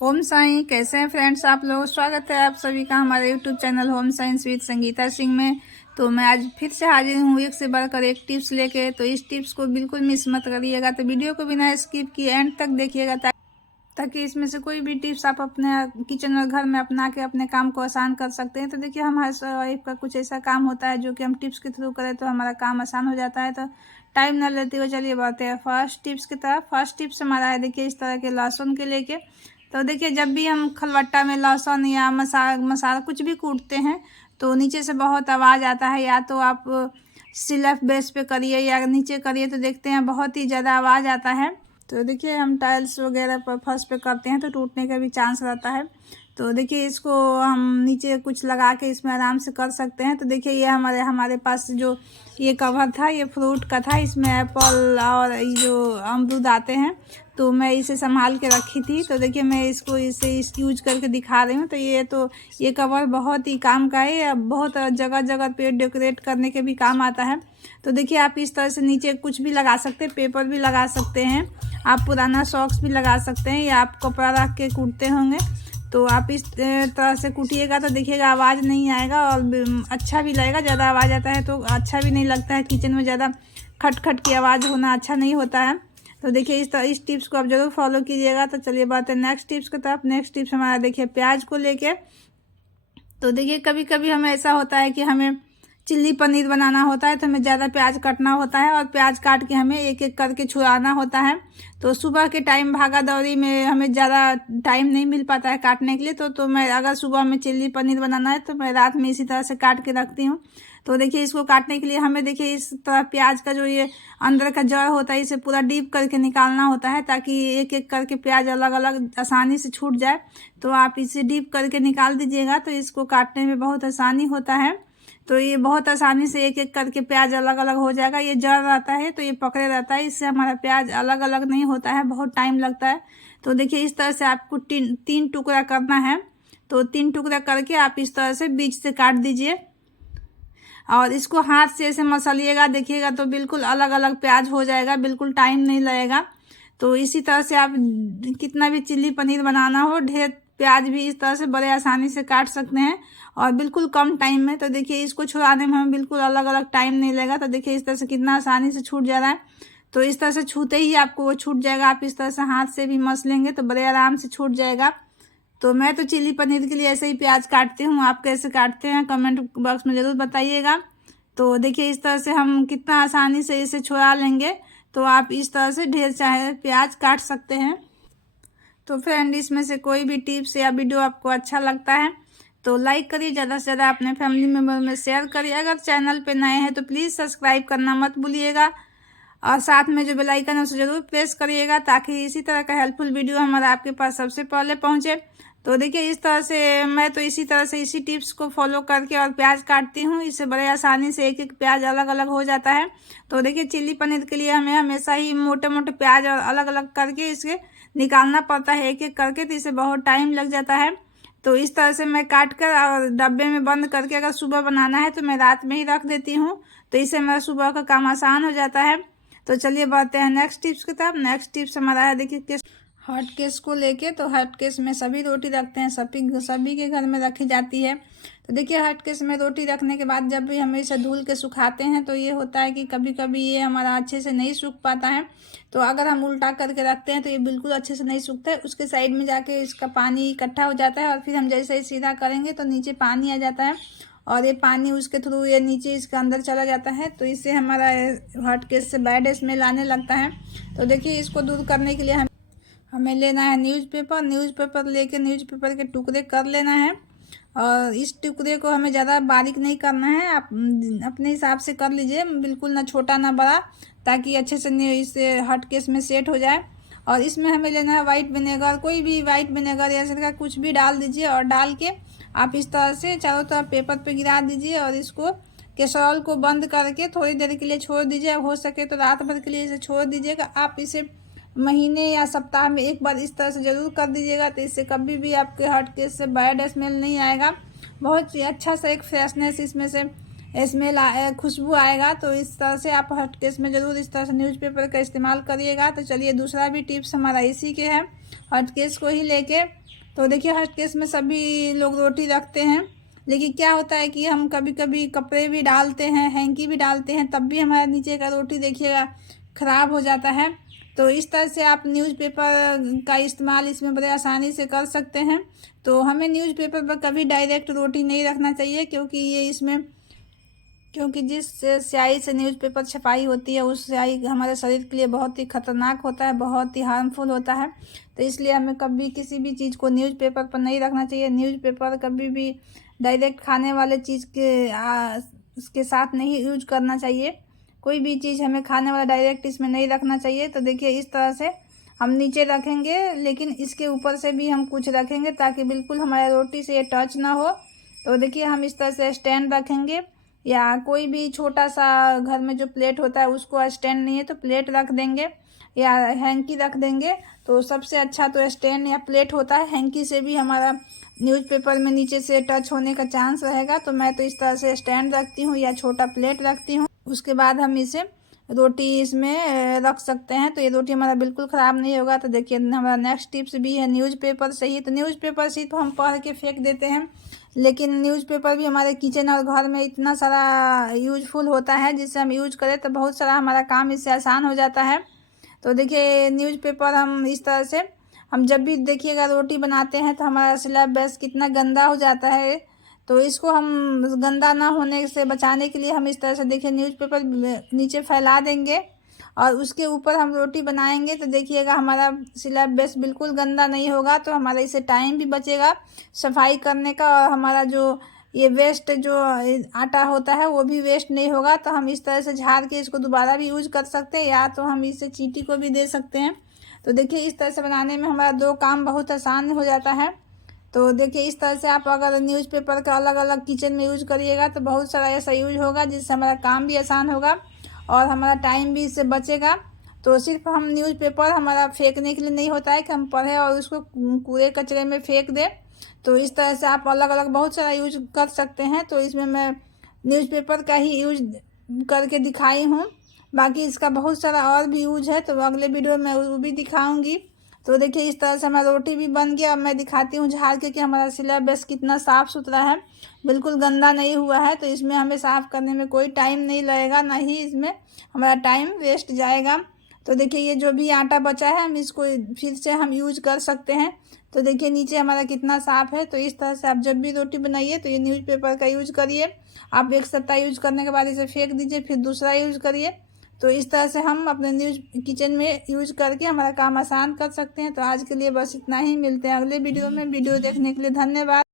ओम साईं, कैसे हैं फ्रेंड्स आप लोग। स्वागत है आप सभी का हमारे YouTube channel home science with Sangeeta Singh में। तो मैं आज फिर से हाजिर हूँ एक से बढ़कर एक टिप्स लेके। तो इस टिप्स को बिल्कुल मिस मत करिएगा, तो वीडियो को बिना स्किप किए एंड तक देखिएगा ताकि इसमें से कोई भी टिप्स आप अपने किचन और घर में अपना के अपने काम को आसान कर सकते हैं। तो देखिए, हमारे वाइफ का कुछ ऐसा काम होता है जो कि हम टिप्स के थ्रू करें तो हमारा काम आसान हो जाता है। तो टाइम ना लेते हुए चलिए बढ़ते हैं फर्स्ट टिप्स की तरफ। फर्स्ट टिप्स हमारा है, देखिए, इस तरह के लहसुन के लेके। तो देखिए, जब भी हम खलबट्टा में लहसुन या मसाला कुछ भी कूटते हैं तो नीचे से बहुत आवाज़ आता है। या तो आप सिलफ बेस पे करिए या नीचे करिए तो देखते हैं बहुत ही ज़्यादा आवाज़ आता है। तो देखिए, हम टाइल्स वगैरह पर फर्श पे करते हैं तो टूटने का भी चांस रहता है। तो देखिए, इसको हम नीचे कुछ लगा के इसमें आराम से कर सकते हैं। तो देखिए, ये हमारे पास जो ये कवर था ये फ्रूट का था, इसमें एप्पल और ये जो अमरूद आते हैं, तो मैं इसे संभाल के रखी थी। तो देखिए, मैं इसे यूज करके दिखा रही हूँ। तो ये कवर बहुत ही काम का है, बहुत जगह जगह पे डेकोरेट करने के भी काम आता है। तो देखिए, आप इस तरह से नीचे कुछ भी लगा सकते हैं, पेपर भी लगा सकते हैं, आप पुराना सॉक्स भी लगा सकते हैं, या आप कपड़ा रख के कूटते होंगे तो आप इस तरह से कूटिएगा तो देखिएगा आवाज़ नहीं आएगा और अच्छा भी लगेगा। ज़्यादा आवाज़ आता है तो अच्छा भी नहीं लगता है, किचन में ज़्यादा खट खट की आवाज़ होना अच्छा नहीं होता है। तो देखिए, इस टिप्स को आप ज़रूर फॉलो कीजिएगा। तो चलिए बात है नेक्स्ट टिप्स की तरफ। नेक्स्ट टिप्स हमारा देखिए प्याज को लेके। तो देखिए, कभी कभी हमें ऐसा होता है कि हमें चिल्ली पनीर बनाना होता है तो हमें ज़्यादा प्याज काटना होता है और प्याज काट के हमें एक एक करके छुड़ाना होता है। तो सुबह के टाइम भागा दौड़ी में हमें ज़्यादा टाइम नहीं मिल पाता है काटने के लिए। तो मैं अगर सुबह में चिल्ली पनीर बनाना है तो मैं रात में इसी तरह से काट के रखती हूँ। तो देखिए, इसको काटने के लिए हमें देखिए इस तरह प्याज का जो ये अंदर का जड़ होता है इसे पूरा डीप करके निकालना होता है ताकि एक एक करके प्याज अलग अलग आसानी से छूट जाए। तो आप इसे डीप करके निकाल दीजिएगा तो इसको काटने में बहुत आसानी होता है। तो ये बहुत आसानी से एक एक करके प्याज अलग अलग हो जाएगा। ये जड़ रहता है तो ये पकड़े रहता है, इससे हमारा प्याज अलग अलग नहीं होता है, बहुत टाइम लगता है। तो देखिए, इस तरह से आपको तीन टुकड़ा करना है। तो 3 टुकड़ा करके आप इस तरह से बीच से काट दीजिए और इसको हाथ से ऐसे मसलिएगा, देखिएगा तो बिल्कुल अलग अलग प्याज हो जाएगा, बिल्कुल टाइम नहीं लगेगा। तो इसी तरह से आप कितना भी चिल्ली पनीर बनाना हो, ढेर प्याज भी इस तरह से बड़े आसानी से काट सकते हैं और बिल्कुल कम टाइम में। तो देखिए, इसको छुड़ाने में हमें बिल्कुल अलग अलग टाइम नहीं लगेगा। तो देखिए, इस तरह से कितना आसानी से छूट जा रहा है। तो इस तरह से छूते ही आपको वो छूट जाएगा। आप इस तरह से हाथ से भी मस लेंगे तो बड़े आराम से छूट जाएगा। तो मैं तो चिल्ली पनीर के लिए ऐसे ही प्याज काटती हूँ, आप कैसे काटते हैं कमेंट बॉक्स में ज़रूर बताइएगा। तो देखिए, इस तरह से हम कितना आसानी से इसे छुड़ा लेंगे। तो आप इस तरह से ढेर चाहे प्याज काट सकते हैं। तो फ्रेंड, इसमें से कोई भी टिप्स या वीडियो आपको अच्छा लगता है तो लाइक करिए, ज़्यादा से ज़्यादा अपने फैमिली मेम्बर में शेयर करिए। अगर चैनल पे नए हैं तो प्लीज़ सब्सक्राइब करना मत भूलिएगा और साथ में जो बेल आइकन है उसे ज़रूर प्रेस करिएगा ताकि इसी तरह का हेल्पफुल वीडियो हमारा आपके पास सबसे पहले पहुंचे। तो देखिए, इस तरह से मैं तो इसी तरह से इसी टिप्स को फॉलो करके और प्याज काटती हूँ। इससे बड़े आसानी से एक एक प्याज अलग अलग हो जाता है। तो देखिए, चिल्ली पनीर के लिए हमें हमेशा ही मोटे मोटे प्याज और अलग अलग करके इसे निकालना पड़ता है एक एक करके, तो इसे बहुत टाइम लग जाता है। तो इस तरह से मैं काट कर और डब्बे में बंद करके अगर सुबह बनाना है तो मैं रात में ही रख देती हूँ। तो इससे मेरा सुबह का काम आसान हो जाता है। तो चलिए बढ़ते हैं नेक्स्ट टिप्स की तरफ। नेक्स्ट टिप्स हमारा है, देखिए, हॉट केस को लेके। तो हॉट केस में सभी रोटी रखते हैं, सभी के घर में रखी जाती है। तो देखिए, हॉट केस में रोटी रखने के बाद जब भी हम इसे धुल के सुखाते हैं तो ये होता है कि कभी कभी ये हमारा अच्छे से नहीं सूख पाता है। तो अगर हम उल्टा करके रखते हैं तो ये बिल्कुल अच्छे से नहीं सूखता है, उसके साइड में जाके इसका पानी इकट्ठा हो जाता है और फिर हम जैसे ही सीधा करेंगे तो नीचे पानी आ जाता है और ये पानी उसके थ्रू ये नीचे इसके अंदर चला जाता है। तो इससे हमारा हॉट केस से बैड स्मेल आने लगता है। तो देखिए, इसको दूर करने के लिए हमें लेना है न्यूज़पेपर लेके न्यूज़पेपर के टुकड़े कर लेना है और इस टुकड़े को हमें ज़्यादा बारीक नहीं करना है, आप अपने हिसाब से कर लीजिए, बिल्कुल ना छोटा ना बड़ा, ताकि अच्छे से इसे हॉट केस में सेट हो जाए। और इसमें हमें लेना है वाइट विनेगर, कोई भी वाइट विनेगर या ऐसा कुछ भी डाल दीजिए और डाल के आप इस तरह से चारों तरफ पेपर पे गिरा दीजिए और इसको कैसरोल को बंद करके थोड़ी देर के लिए छोड़ दीजिए। हो सके तो रात भर के लिए इसे छोड़ दीजिएगा। आप इसे महीने या सप्ताह में एक बार इस तरह से ज़रूर कर दीजिएगा, तो इससे कभी भी आपके हॉट केस से बैड स्मेल नहीं आएगा, बहुत ही अच्छा सा एक फ्रेशनेस इसमें से स्मेल खुशबू आएगा। तो इस तरह से आप हॉट केस में ज़रूर इस तरह से न्यूज़पेपर का इस्तेमाल करिएगा। तो चलिए, दूसरा भी टिप्स हमारा इसी के है, हॉट केस को ही लेके। तो देखिए हर केस में सभी लोग रोटी रखते हैं, लेकिन क्या होता है कि हम कभी कभी कपड़े भी डालते हैं, हैंकी भी डालते हैं, तब भी हमारे नीचे का रोटी देखिएगा ख़राब हो जाता है। तो इस तरह से आप न्यूज़पेपर का इस्तेमाल इसमें बड़े आसानी से कर सकते हैं। तो हमें न्यूज़पेपर पर कभी डायरेक्ट रोटी नहीं रखना चाहिए, क्योंकि जिस स्याही से न्यूज़पेपर छपाई होती है उस स्याही हमारे शरीर के लिए बहुत ही खतरनाक होता है, बहुत ही हार्मफुल होता है। तो इसलिए हमें कभी किसी भी चीज़ को न्यूज़पेपर पर नहीं रखना चाहिए। न्यूज़पेपर कभी भी डायरेक्ट खाने वाले चीज़ के साथ नहीं यूज करना चाहिए। कोई भी चीज़ हमें खाने वाला डायरेक्ट इसमें नहीं रखना चाहिए। तो देखिए इस तरह से हम नीचे रखेंगे, लेकिन इसके ऊपर से भी हम कुछ रखेंगे ताकि बिल्कुल हमारे रोटी से ये टच ना हो। तो देखिए हम इस तरह से स्टैंड रखेंगे, या कोई भी छोटा सा घर में जो प्लेट होता है उसको स्टैंड नहीं है तो प्लेट रख देंगे या हैंकी रख देंगे। तो सबसे अच्छा तो स्टैंड या प्लेट होता है, हैंकी से भी हमारा न्यूज़पेपर में नीचे से टच होने का चांस रहेगा। तो मैं तो इस तरह से स्टैंड रखती हूँ या छोटा प्लेट रखती हूँ। उसके बाद हम इसे रोटी इसमें रख सकते हैं, तो ये रोटी हमारा बिल्कुल ख़राब नहीं होगा। तो देखिए हमारा नेक्स्ट टिप्स भी है न्यूज़पेपर से ही। तो न्यूज़पेपर सिर्फ हम पढ़ के फेंक देते हैं, लेकिन न्यूज़पेपर भी हमारे किचन और घर में इतना सारा यूजफुल होता है, जिससे हम यूज करें तो बहुत सारा हमारा काम इससे आसान हो जाता है। तो देखिए न्यूज़पेपर हम इस तरह से, हम जब भी देखिएगा रोटी बनाते हैं तो हमारा स्लैब बेस कितना गंदा हो जाता है। तो इसको हम गंदा ना होने से बचाने के लिए हम इस तरह से देखिए न्यूज़पेपर नीचे फैला देंगे और उसके ऊपर हम रोटी बनाएंगे। तो देखिएगा हमारा स्लैब बेस बिल्कुल गंदा नहीं होगा। तो हमारा इससे टाइम भी बचेगा सफाई करने का, और हमारा जो ये वेस्ट जो आटा होता है वो भी वेस्ट नहीं होगा। तो हम इस तरह से झाड़ के इसको दोबारा भी यूज कर सकते हैं, या तो हम इसे चींटी को भी दे सकते हैं। तो देखिए इस तरह से बनाने में हमारा दो काम बहुत आसान हो जाता है। तो देखिए इस तरह से आप अगर न्यूज़पेपर का अलग अलग किचन में यूज करिएगा तो बहुत सारा ऐसा यूज होगा जिससे हमारा काम भी आसान होगा और हमारा टाइम भी इससे बचेगा। तो सिर्फ हम न्यूज़पेपर हमारा फेंकने के लिए नहीं होता है कि हम पढ़ें और उसको कूड़े कचरे में फेंक दें। तो इस तरह से आप अलग अलग बहुत सारा यूज कर सकते हैं। तो इसमें मैं न्यूज़पेपर का ही यूज करके दिखाई हूँ, बाकी इसका बहुत सारा और भी यूज है, तो अगले वीडियो में वो भी दिखाऊंगी। तो देखिए इस तरह से हमारा रोटी भी बन गया। अब मैं दिखाती हूँ झाड़ के कि हमारा स्लैब बेस कितना साफ़ सुथरा है, बिल्कुल गंदा नहीं हुआ है। तो इसमें हमें साफ़ करने में कोई टाइम नहीं लगेगा, ना ही इसमें हमारा टाइम वेस्ट जाएगा। तो देखिए ये जो भी आटा बचा है हम इसको फिर से हम यूज कर सकते हैं। तो देखिए नीचे हमारा कितना साफ़ है। तो इस तरह से आप जब भी रोटी बनाइए तो ये न्यूज़पेपर का यूज करिए। आप एक सप्ताह यूज करने के बाद इसे फेंक दीजिए, फिर दूसरा यूज करिए। तो इस तरह से हम अपने न्यूज किचन में यूज करके हमारा काम आसान कर सकते हैं। तो आज के लिए बस इतना ही, मिलते हैं अगले वीडियो में। वीडियो देखने के लिए धन्यवाद।